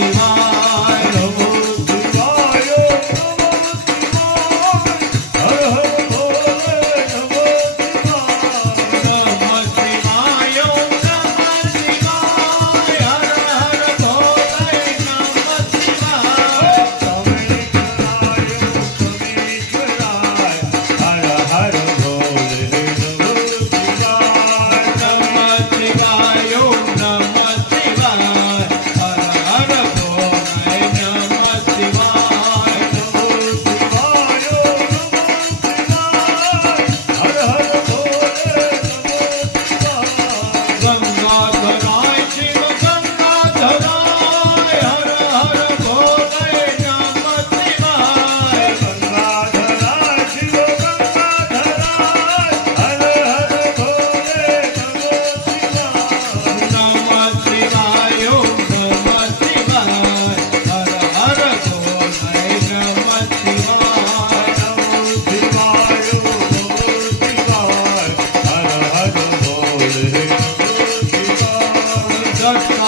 You Sivaya. Thank you.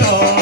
bueno.